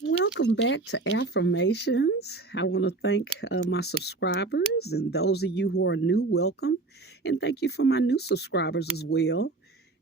Welcome back to Affirmations. I want to thank my subscribers and those of you who are new, welcome. And thank you for my new subscribers as well.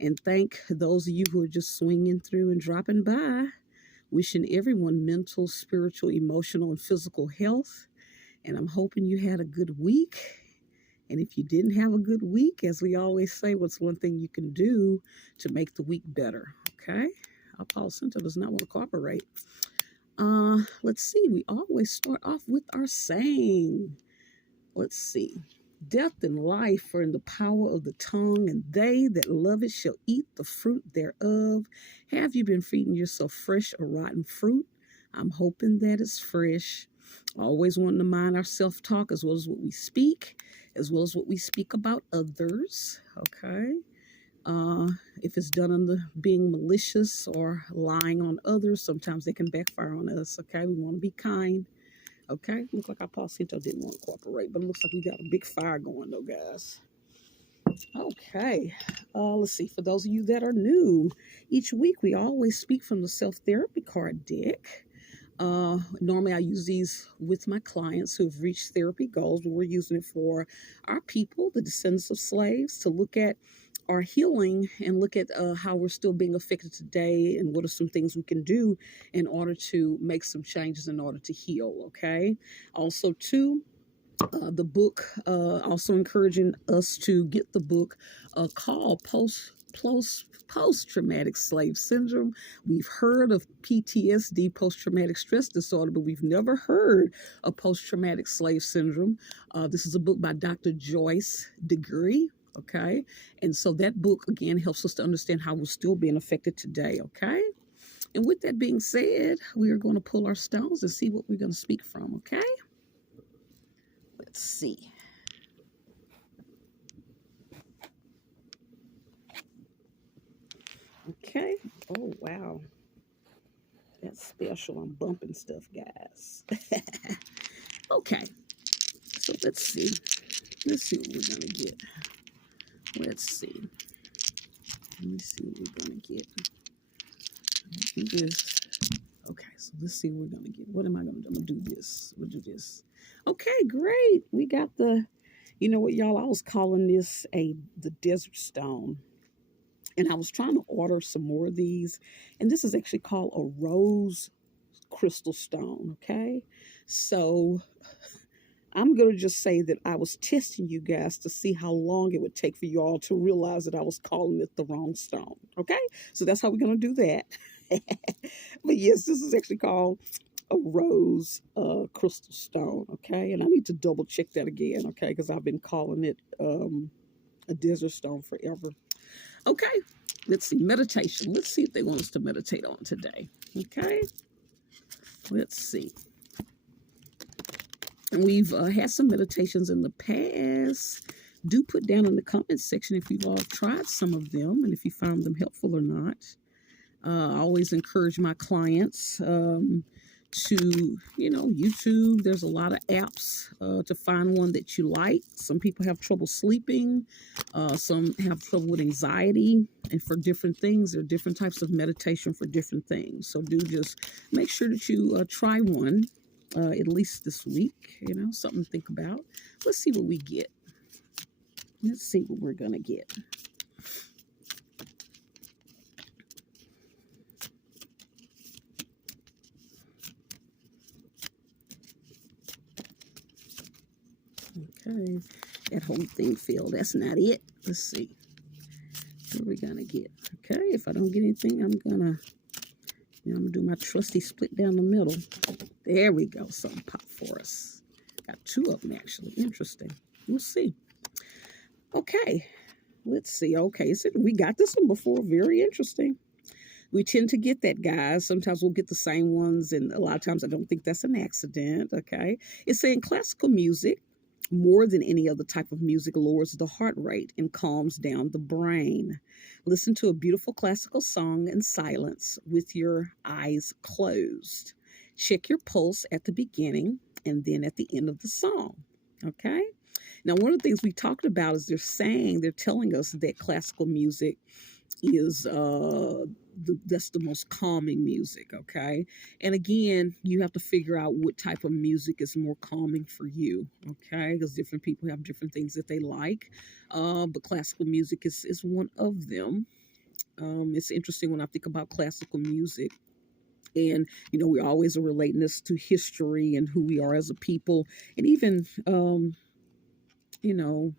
And thank those of you who are just swinging through and dropping by. Wishing everyone mental, spiritual, emotional, and physical health. And I'm hoping you had a good week. And if you didn't have a good week, as we always say, what's one thing you can do to make the week better? Okay? Paul Center does not want to cooperate. Let's see. We always start off with our saying. Let's see. Death and life are in the power of the tongue, and they that love it shall eat the fruit thereof. Have you been feeding yourself fresh or rotten fruit? I'm hoping that it's fresh. Always wanting to mind our self-talk as well as what we speak, as well as what we speak about others. Okay. If it's done under being malicious or lying on others, sometimes they can backfire on us. Okay, we want to be kind. Okay, looks like our Paul Cinto didn't want to cooperate, but it looks like we got a big fire going though, guys. Okay, let's see. For those of you that are new, each week we always speak from the self therapy card deck. Normally, I use these with my clients who've reached therapy goals, but we're using it for our people, the descendants of slaves, to look at our healing and look at how we're still being affected today and what are some things we can do in order to make some changes in order to heal. Okay. Also, too, the book, also encouraging us to get the book called Post Traumatic Slave Syndrome. We've heard of PTSD, Post Traumatic Stress Disorder, but we've never heard of Post Traumatic Slave Syndrome. This is a book by Dr. Joyce Degree. Okay. And so that book, again, helps us to understand how we're still being affected today. Okay. And with that being said, we are going to pull our stones and see what we're going to speak from. Okay. Let's see. Okay. Oh, wow. That's special. I'm bumping stuff, guys. Okay. So let's see. Let's see what we're going to get. Let's see. Let me see what we're going to get. Do this. Okay, so let's see what we're going to get. What am I going to do? I'm going to do this. We'll do this. Okay, great. We got the, you know what, y'all? I was calling this the desert stone. And I was trying to order some more of these. And this is actually called a rose crystal stone. Okay. So I'm going to just say that I was testing you guys to see how long it would take for you all to realize that I was calling it the wrong stone. Okay. So that's how we're going to do that. But yes, this is actually called a rose crystal stone. Okay. And I need to double check that again. Okay. Because I've been calling it a desert stone forever. Okay, let's see. Meditation. Let's see if they want us to meditate on today. Okay, let's see. We've had some meditations in the past. Do put down in the comments section if you've all tried some of them and if you found them helpful or not. I always encourage my clients to, YouTube. There's a lot of apps to find one that you like. Some people have trouble sleeping. Some have trouble with anxiety. And for different things, there are different types of meditation for different things. So do just make sure that you try one at least this week. Something to think about. Let's see what we get. Let's see what we're going to get. Okay, that whole thing failed. That's not it. Let's see. What are we gonna get? Okay, if I don't get anything, I'm gonna do my trusty split down the middle. There we go. Something popped for us. Got two of them actually. Interesting. We'll see. Okay, let's see. Okay, so we got this one before. Very interesting. We tend to get that, guys. Sometimes we'll get the same ones, and a lot of times I don't think that's an accident. Okay, it's saying classical music, more than any other type of music, lowers the heart rate and calms down the brain. Listen to a beautiful classical song in silence with your eyes closed. Check your pulse at the beginning and then at the end of the song. Okay? Now, one of the things we talked about is they're telling us that classical music is that's the most calming music. Okay, and again, you have to figure out what type of music is more calming for you. Okay, because different people have different things that they like, but classical music is one of them. It's interesting when I think about classical music. And we always are relating this to history and who we are as a people, and even you know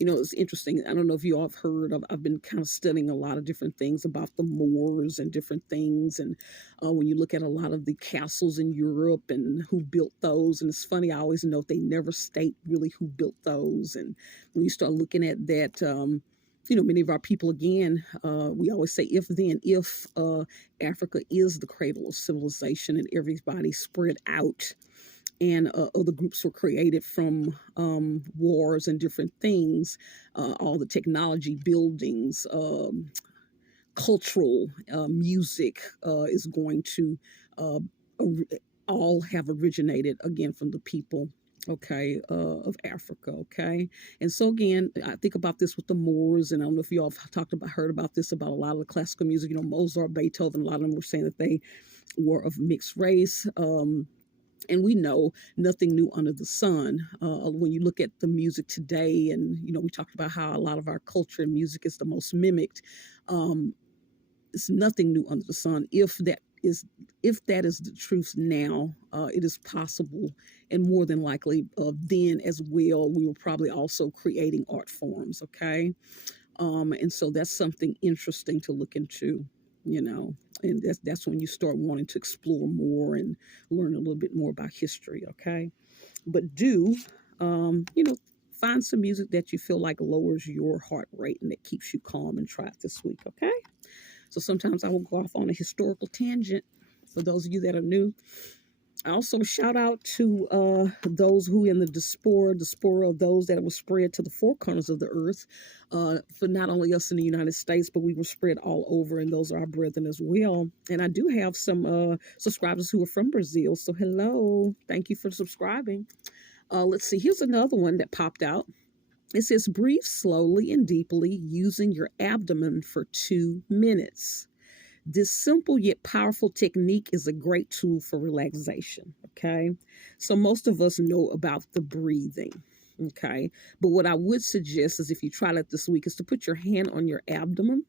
it's interesting. I don't know if you all have heard of, I've been kind of studying a lot of different things about the Moors and different things. And when you look at a lot of the castles in Europe and who built those, and it's funny, I always note they never state really who built those. And when you start looking at that, many of our people, again, we always say if Africa is the cradle of civilization and everybody spread out, and other groups were created from wars and different things, all the technology, buildings, cultural music is going to uh, all have originated again from the people, okay, of Africa, okay. And so again, I think about this with the Moors, and I don't know if you all have heard about this, about a lot of the classical music. Mozart, Beethoven, a lot of them were saying that they were of mixed race. And we know nothing new under the sun. When you look at the music today, and we talked about how a lot of our culture and music is the most mimicked. It's nothing new under the sun. If that is the truth now, it is possible, and more than likely, then as well, we were probably also creating art forms. Okay, and so that's something interesting to look into. And that's when you start wanting to explore more and learn a little bit more about history. Okay, but find some music that you feel like lowers your heart rate and that keeps you calm, and try it this week. Okay, so sometimes I will go off on a historical tangent for those of you that are new. I also shout out to those who in the diaspora of those that were spread to the four corners of the earth, for not only us in the United States, but we were spread all over, and those are our brethren as well. And I do have some subscribers who are from Brazil, so hello, thank you for subscribing. Let's see, here's another one that popped out. It says, breathe slowly and deeply using your abdomen for 2 minutes. This simple yet powerful technique is a great tool for relaxation. Okay. So most of us know about the breathing. Okay. But what I would suggest is, if you try that this week, is to put your hand on your abdomen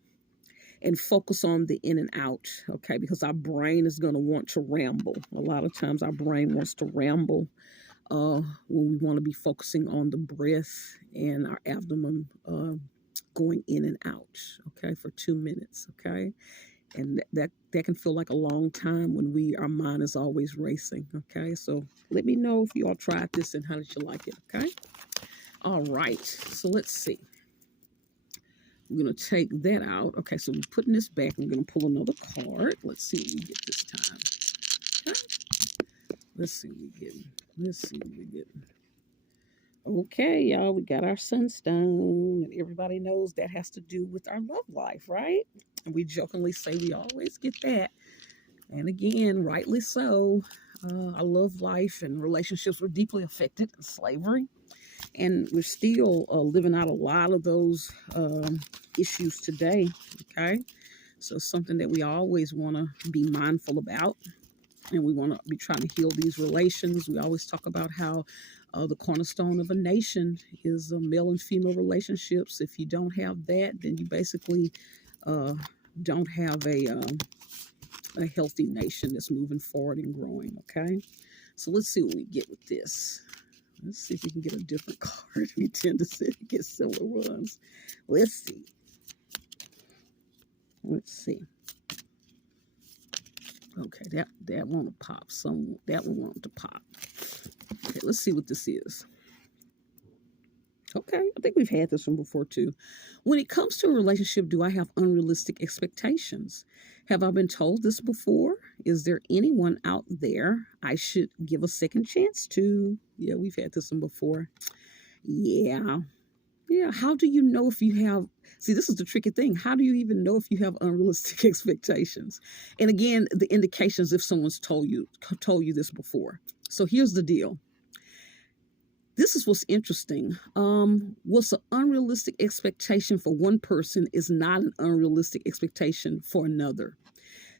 and focus on the in and out. Okay. Because our brain is going to want to ramble. A lot of times our brain wants to ramble when we want to be focusing on the breath and our abdomen going in and out. Okay. For 2 minutes. Okay. And that can feel like a long time when our mind is always racing. Okay, so let me know if you all tried this and how did you like it. Okay, all right, so let's see. I'm going to take that out. Okay, so we're putting this back. I'm going to pull another card. Let's see what we get this time. Okay, let's see what we get. Okay, y'all, we got our sunstone, and everybody knows that has to do with our love life, right? And we jokingly say we always get that. And again, rightly so. Our love life and relationships were deeply affected in slavery. And we're still living out a lot of those issues today, okay? So something that we always want to be mindful about. And we want to be trying to heal these relations. We always talk about how the cornerstone of a nation is male and female relationships. If you don't have that, then you basically don't have a healthy nation that's moving forward and growing. Okay, so let's see what we get with this. Let's see if we can get a different card. We tend to get similar ones. Let's see. Okay, that want to pop. That one wanted to pop. Okay, let's see what this is. Okay, I think we've had this one before too. When it comes to a relationship, do I have unrealistic expectations? Have I been told this before? Is there anyone out there I should give a second chance to? Yeah, we've had this one before. Yeah. How do you know if you have? See, this is the tricky thing. How do you even know if you have unrealistic expectations? And again, the indications if someone's told you this before. So here's the deal. This is what's interesting. What's an unrealistic expectation for one person is not an unrealistic expectation for another.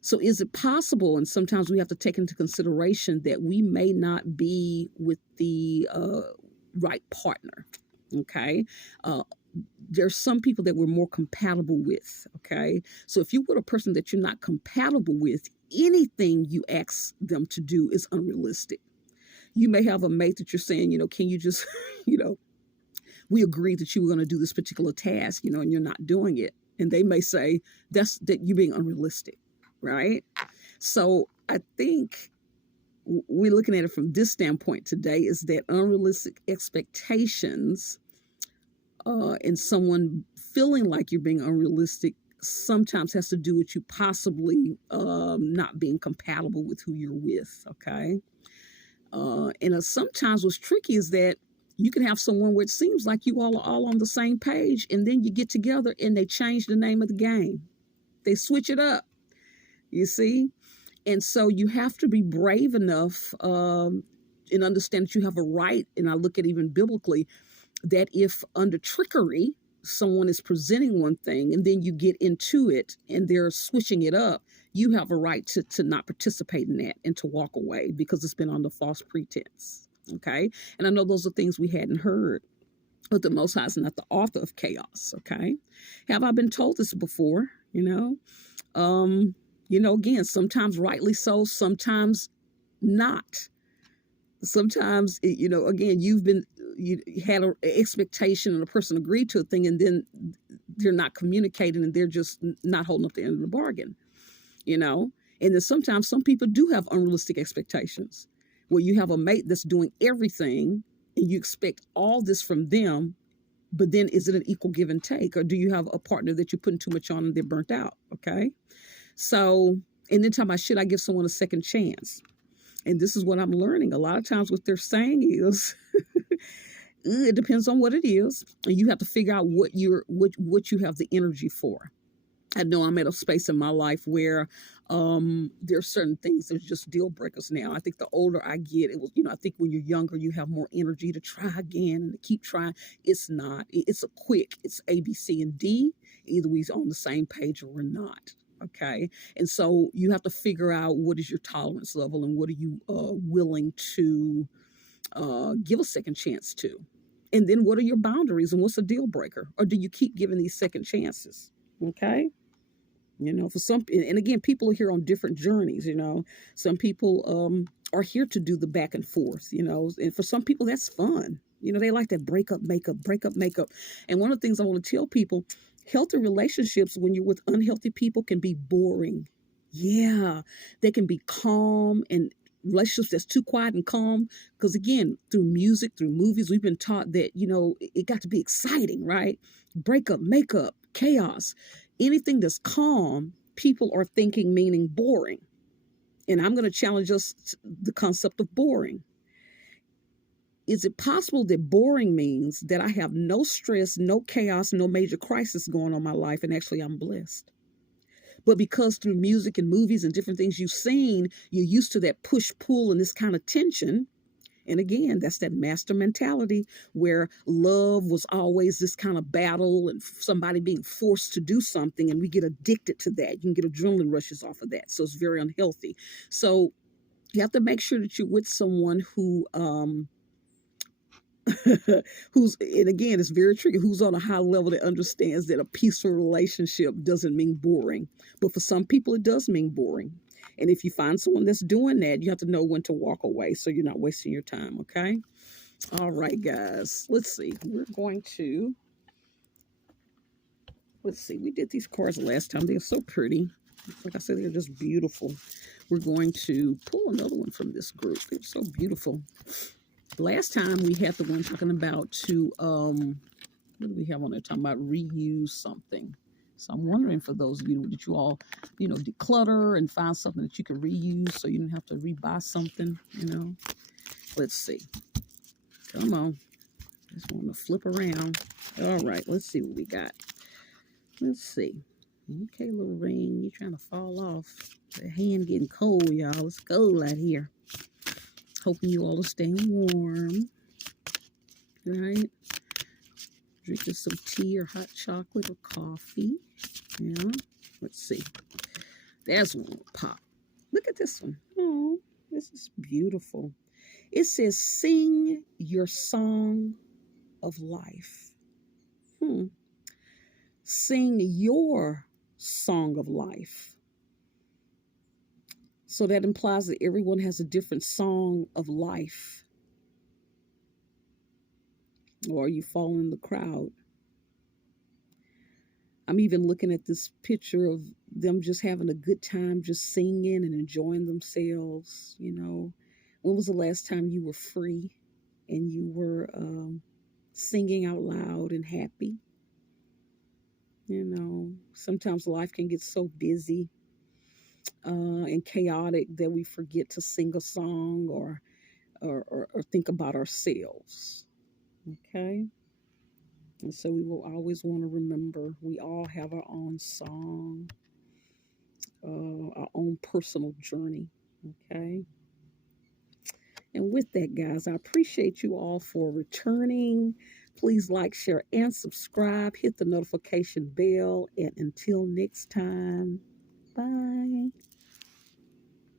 So, is it possible? And sometimes we have to take into consideration that we may not be with the right partner. Okay. Uh, there's some people that we're more compatible with. Okay. So, if you're with a person that you're not compatible with, anything you ask them to do is unrealistic. You may have a mate that you're saying, can you just, you know, we agreed that you were going to do this particular task, and you're not doing it. And they may say that you're being unrealistic, right? So I think we're looking at it from this standpoint today is that unrealistic expectations and someone feeling like you're being unrealistic sometimes has to do with you possibly not being compatible with who you're with, okay? And sometimes what's tricky is that you can have someone where it seems like you all are all on the same page, and then you get together and they change the name of the game. They switch it up, you see? And so you have to be brave enough and understand that you have a right, and I look at even biblically, that if under trickery, someone is presenting one thing and then you get into it and they're switching it up, you have a right to not participate in that and to walk away because it's been under false pretense. Okay. And I know those are things we hadn't heard, but the Most High is not the author of chaos. Okay. Have I been told this before? Again, sometimes rightly so, sometimes not. Sometimes, again, you had an expectation and a person agreed to a thing, and then they're not communicating and they're just not holding up the end of the bargain, And then sometimes some people do have unrealistic expectations where you have a mate that's doing everything and you expect all this from them, but then is it an equal give and take? Or do you have a partner that you're putting too much on and they're burnt out? Okay. So, and then talking about, should I give someone a second chance? And this is what I'm learning. A lot of times what they're saying is, it depends on what it is. And you have to figure out what you have the energy for. I know I'm at a space in my life where there are certain things that are just deal breakers now. I think the older I get, I think when you're younger, you have more energy to try again and to keep trying. It's not. It's it's A, B, C, and D. Either we're on the same page or we're not. Okay. And so you have to figure out what is your tolerance level and what are you willing to give a second chance to. And then what are your boundaries and what's a deal breaker? Or do you keep giving these second chances? Okay. For some, and again, people are here on different journeys, Some people are here to do the back and forth, and for some people that's fun. They like that break up, makeup. And one of the things I want to tell people, healthy relationships when you're with unhealthy people can be boring. Yeah, they can be calm, and relationships that's too quiet and calm. Because again, through music, through movies, we've been taught that, it got to be exciting, right? Breakup, makeup, chaos. Anything that's calm, people are thinking, meaning boring. And I'm going to challenge us to the concept of boring. Is it possible that boring means that I have no stress, no chaos, no major crisis going on in my life, and actually I'm blessed? But because through music and movies and different things you've seen, you're used to that push-pull and this kind of tension. And again, that's that master mentality where love was always this kind of battle and somebody being forced to do something, and we get addicted to that. You can get adrenaline rushes off of that. So it's very unhealthy. So you have to make sure that you're with someone who and again, it's very tricky, who's on a high level that understands that a peaceful relationship doesn't mean boring. But for some people, it does mean boring. And if you find someone that's doing that, you have to know when to walk away so you're not wasting your time, okay? All right, guys. Let's see. We did these cards last time. They're so pretty. Like I said, they're just beautiful. We're going to pull another one from this group. They're so beautiful. Last time we had the one talking about what do we have on there? Talking about reuse something. So I'm wondering for those of you that you all, declutter and find something that you can reuse so you don't have to rebuy something, Let's see. Come on. Just want to flip around. All right, let's see what we got. Let's see. Okay, little ring, you're trying to fall off. The hand getting cold, y'all. It's cold out here. Hoping you all are staying warm. right? Drinking some tea or hot chocolate or coffee. Yeah. Let's see. There's one pop. Look at this one. Oh, this is beautiful. It says, sing your song of life. Hmm. Sing your song of life. So that implies that everyone has a different song of life. Or are you following the crowd? I'm even looking at this picture of them just having a good time, just singing and enjoying themselves. When was the last time you were free and you were singing out loud and happy? Sometimes life can get so busy and chaotic that we forget to sing a song or think about ourselves. Okay. And so we will always want to remember we all have our own song, our own personal journey. Okay. And with that, guys, I appreciate you all for returning. Please like, share, and subscribe. Hit the notification bell. And until next time, bye.